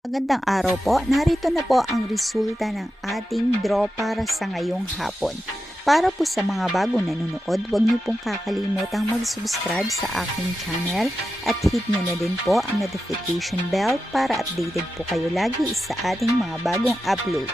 Magandang araw po. Narito na po ang resulta ng ating draw para sa ngayong hapon. Para po sa mga bagong nanonood, huwag niyo pong kakalimutang mag-subscribe sa aking channel at hit niyo na din po ang notification bell para updated po kayo lagi sa ating mga bagong upload.